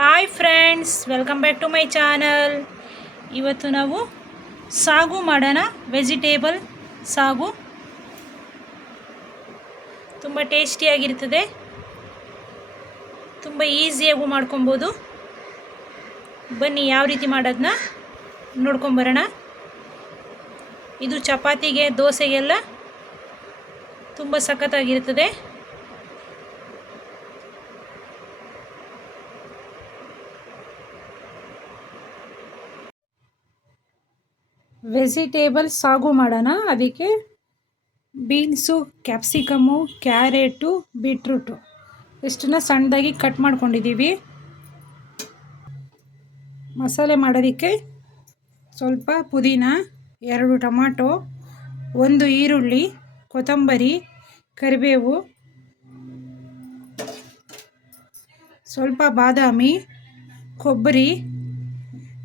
Hi friends welcome back to my channel ಇವತ್ತು ನಾವು ಸಾಗು ಮಾಡೋಣ ವೆಜಿಟೇಬಲ್ ಸಾಗು. ತುಂಬ ಟೇಸ್ಟಿಯಾಗಿರ್ತದೆ ತುಂಬ ಈಸಿಯಾಗೂ ಮಾಡ್ಕೊಬೋದು. ಬನ್ನಿ, ಯಾವ ರೀತಿ ಮಾಡೋದನ್ನ ನೋಡ್ಕೊಂಬರೋಣ ಇದು ಚಪಾತಿಗೆ, ದೋಸೆಗೆಲ್ಲ ತುಂಬ ಸಖತ್ತಾಗಿರ್ತದೆ. ವೆಜಿಟೇಬಲ್ ಸಾಗು ಮಾಡೋಣ. ಅದಕ್ಕೆ ಬೀನ್ಸು ಕ್ಯಾಪ್ಸಿಕಮ್ಮು ಕ್ಯಾರೆಟು, ಬೀಟ್ರೂಟು. ಇಷ್ಟನ್ನ ಸಣ್ಣದಾಗಿ ಕಟ್ ಮಾಡ್ಕೊಂಡಿದ್ದೀವಿ. ಮಸಾಲೆ ಮಾಡೋದಕ್ಕೆ ಸ್ವಲ್ಪ ಪುದೀನ, ಎರಡು ಟೊಮಾಟೊ, ಒಂದು ಈರುಳ್ಳಿ, ಕೊತ್ತಂಬರಿ, ಕರಿಬೇವು, ಸ್ವಲ್ಪ ಬಾದಾಮಿ, ಕೊಬ್ಬರಿ,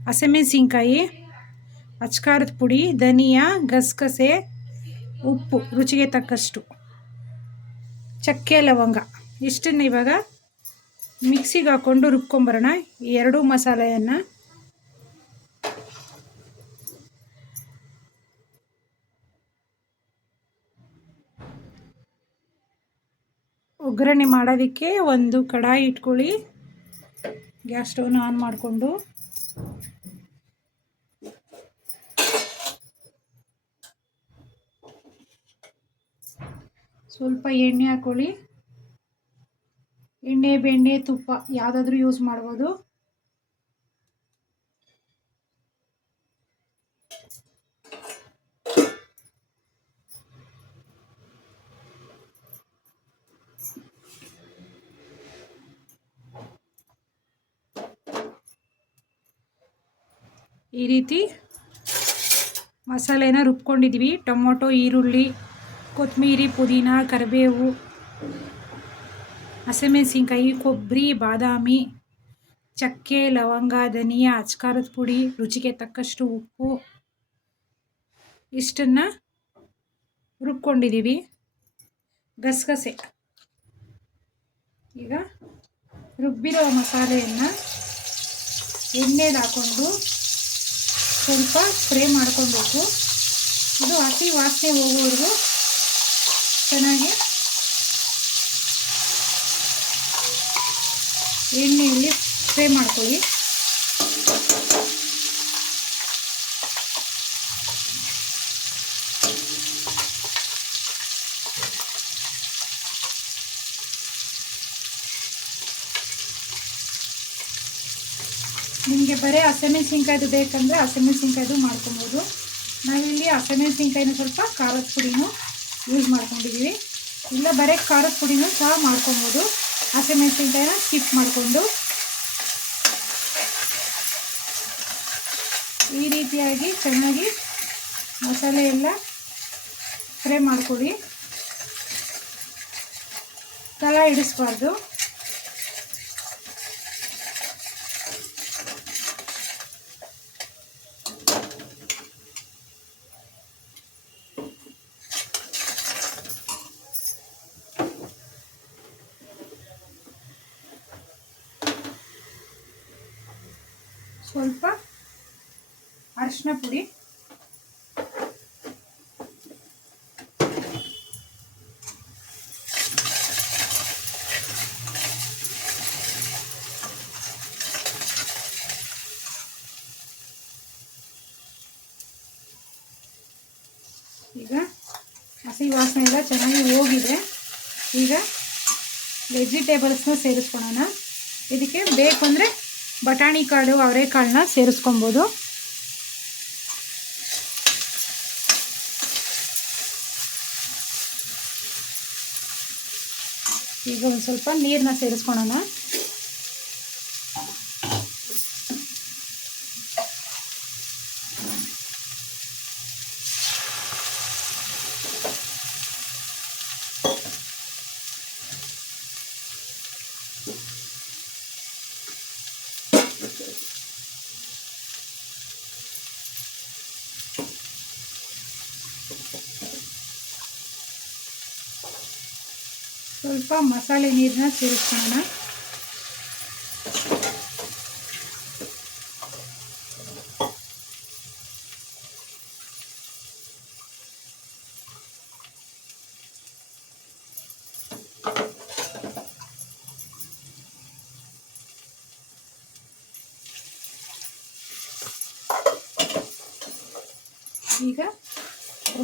ಹಸಿಮೆಣಸಿನ್ಕಾಯಿ ಅಚ್ಕಾರದ ಪುಡಿ, ಧನಿಯಾ, ಗಸಗಸೆ, ಉಪ್ಪು, ರುಚಿಗೆ ತಕ್ಕಷ್ಟು. ಚಕ್ಕೆ ಲವಂಗ. ಇಷ್ಟನ್ನು ಇವಾಗ ಮಿಕ್ಸಿಗೆ ಹಾಕ್ಕೊಂಡು ರುಬ್ಕೊಂಬರೋಣ. ಈ ಎರಡೂ ಮಸಾಲೆಯನ್ನು ಒಗ್ಗರಣೆ ಮಾಡೋದಕ್ಕೆ ಒಂದು ಕಡಾಯಿ ಇಟ್ಕೊಳ್ಳಿ. ಗ್ಯಾಸ್ ಸ್ಟವ್ನ ಆನ್ ಮಾಡಿಕೊಂಡು ಸ್ವಲ್ಪ ಎಣ್ಣೆ ಹಾಕ್ಕೊಳ್ಳಿ ಎಣ್ಣೆ, ಬೆಣ್ಣೆ, ತುಪ್ಪ ಯಾವುದಾದ್ರೂ ಯೂಸ್ ಮಾಡ್ಬೋದು. ಈ ರೀತಿ ಮಸಾಲೆನ ರುಬ್ಕೊಂಡಿದ್ವಿ ಟೊಮೊಟೊ, ಈರುಳ್ಳಿ ಕೊತ್ತಂಬರಿ ಪುದೀನ, ಕರಿಬೇವು, ಹಸಿಮೆಣಸಿನ್ಕಾಯಿ, ಕೊಬ್ಬರಿ, ಬಾದಾಮಿ, ಚಕ್ಕೆ, ಲವಂಗ, ಧನಿಯಾ, ಅಚ್ಕಾರದ ಪುಡಿ, ರುಚಿಗೆ ತಕ್ಕಷ್ಟು ಉಪ್ಪು. ಇಷ್ಟನ್ನು ರುಬ್ಕೊಂಡಿದ್ದೀವಿ ಗಸಗಸೆ. ಈಗ ರುಬ್ಬಿರೋ ಮಸಾಲೆಯನ್ನು ಎಣ್ಣೆಲಿ ಹಾಕ್ಕೊಂಡು ಸ್ವಲ್ಪ ಸ್ಪ್ರೇ ಮಾಡ್ಕೊಬೇಕು. ಇದು ಹಸಿ ವಾಸನೆ ಹೋಗೋವರೆಗೂ ಚೆನ್ನಾಗಿ ಎಣ್ಣೆಯಲ್ಲಿ ಫ್ರೈ ಮಾಡ್ಕೊಳ್ಳಿ. ನಿಮಗೆ ಬರೀ ಹಸಿಮೆಣ್ಸಿನ್ಕಾಯ್ದು ಬೇಕಂದರೆ ಹಸೆಮೆಣಸಿನ್ಕಾಯ್ದು ಮಾಡ್ಕೊಬೋದು. ನಾವಿಲ್ಲಿ ಹಸೆಮೆಣಸಿನ್ಕಾಯಿನ ಸ್ವಲ್ಪ ಖಾರದ ಪುಡಿನೂ ಯೂಸ್ ಮಾಡ್ಕೊಂಡಿದ್ದೀವಿ ಇಲ್ಲ, ಬರೀ ಖಾರದ ಪುಡಿನೂ ಸಹ ಮಾಡ್ಕೊಬೋದು. ಹಸಿಮೆಣ್ಸಿನ್ಕಾಯಿನ ಸ್ಕಿಪ್ ಮಾಡಿಕೊಂಡು. ಈ ರೀತಿಯಾಗಿ ಚೆನ್ನಾಗಿ ಮಸಾಲೆ ಎಲ್ಲ ಫ್ರೈ ಮಾಡ್ಕೊಳ್ಳಿ ತಳ ಇಡಿಸ್ಬಾರ್ದು ಸ್ವಲ್ಪ ಅರಿಶಿನ ಪುಡಿ. ಈಗ ಹಸಿ ವಾಸನೆ ಎಲ್ಲ ಚೆನ್ನಾಗಿ ಹೋಗಿದೆ. ಈಗ ವೆಜಿಟೇಬಲ್ಸ್ನ ಸೇರಿಸ್ಕೊಳ್ಳೋಣ ಇದಕ್ಕೆ ಬೇಕು ಅಂದರೆ ಬಟಾಣಿ ಕಾಳು ಅವರೆಕಾಳನ್ನ ಸೇರಿಸ್ಕೊಬೋದು. ಈಗ ಒಂದು ಸ್ವಲ್ಪ ನೀರನ್ನ ಸೇರಿಸ್ಕೊಳೋಣ. स्वल मसाले सेरकोण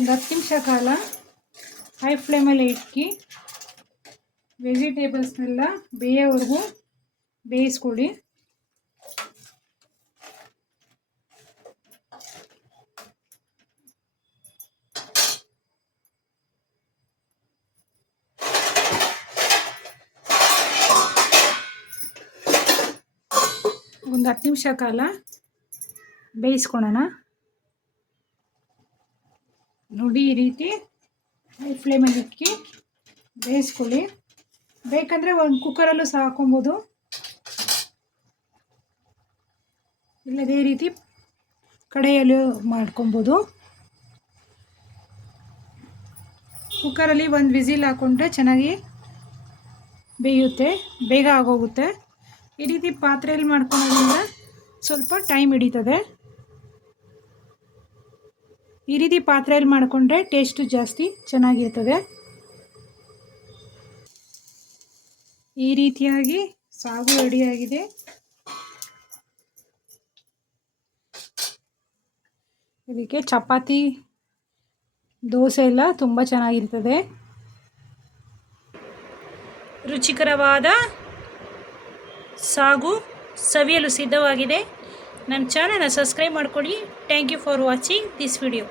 हत निम्षकाल हई फ्लेमल की ವೆಜಿಟೇಬಲ್ಸ್ನೆಲ್ಲ ಬೇಯೋವರೆಗೂ ಬೇಯಿಸ್ಕೊಳ್ಳಿ. ಒಂದು ಹತ್ತು ನಿಮಿಷ ಕಾಲ ಬೇಯಿಸ್ಕೊಳೋಣ ನೋಡಿ ಈ ರೀತಿ ಫ್ಲೇಮಲ್ಲಿ ಇಕ್ಕಿ ಬೇಯಿಸ್ಕೊಳ್ಳಿ. ಬೇಕಂದರೆ ಒಂದು ಕುಕ್ಕರಲ್ಲೂ ಸಹ ಹಾಕೊಬೋದು ಇಲ್ಲದೇ ರೀತಿ ಕಡೆಯಲ್ಲೂ ಮಾಡ್ಕೊಬೋದು. ಕುಕ್ಕರಲ್ಲಿ ಒಂದು ವಿಸಿಲ್ ಹಾಕ್ಕೊಂಡ್ರೆ ಚೆನ್ನಾಗಿ ಬೇಯುತ್ತೆ, ಬೇಗ ಆಗೋಗುತ್ತೆ. ಈ ರೀತಿ ಪಾತ್ರೆಯಲ್ಲಿ ಮಾಡ್ಕೊಳ್ಳೋದ್ರಿಂದ ಸ್ವಲ್ಪ ಟೈಮ್ ಹಿಡಿತದೆ. ಈ ರೀತಿ ಪಾತ್ರೆಯಲ್ಲಿ ಮಾಡಿಕೊಂಡ್ರೆ ಟೇಸ್ಟು ಜಾಸ್ತಿ ಚೆನ್ನಾಗಿರ್ತದೆ. ಈ ರೀತಿಯಾಗಿ ಸಾಗು ರೆಡಿಯಾಗಿದೆ ಇದಕ್ಕೆ ಚಪಾತಿ, ದೋಸೆ ಎಲ್ಲ ತುಂಬ ಚೆನ್ನಾಗಿರ್ತದೆ. ರುಚಿಕರವಾದ ಸಾಗು ಸವಿಯಲು ಸಿದ್ಧವಾಗಿದೆ. ನನ್ನ ಚಾನಲ್ನ ಸಬ್ಸ್ಕ್ರೈಬ್ ಮಾಡ್ಕೊಳ್ಳಿ. Thank you for watching this video